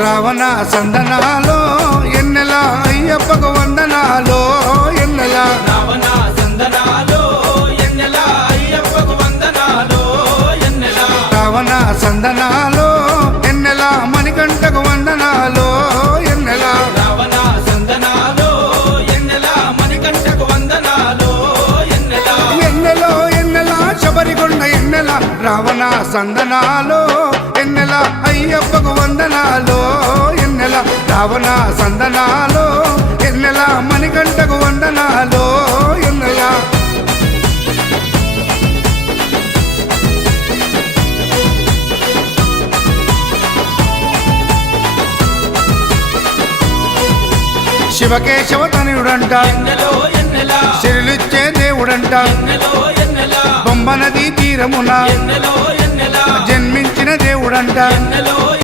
రావణ సందనాలో ఎన్నెల అయ్యప్పకు వందనాలో ఎన్నెల రావణ సందనాలో ఎన్నెల అయ్యప్పకు వందనాలో ఎన్నెల రావణ సందనాలో ఎన్నెల మణికంఠకు వందనాలో ఎన్నెల రావణ సందనాలో ఎన్నెల మణికంఠకు వందనాలో ఎన్నెల ఎన్నెలో ఎన్నెల శబరికొండ ఎన్నెల రావణ సందనాలో ఎన్నెల అయ్యప్పకు వందనాలో ఎన్నెల రావణ సందనాలో ఎన్నెల మణికంఠకు వందనాలో ఎన్నెల శివకేశవ తనయుడంట ఎన్నెలో ఎన్నెల శిరులిచ్చే దేవుడంట ఎన్నెలో ఎన్నెల బొమ్మ నదీ తీరమున ఎన్నెలో ఎన్నెల జన్మించిన దేవుడంట ఎన్నెలో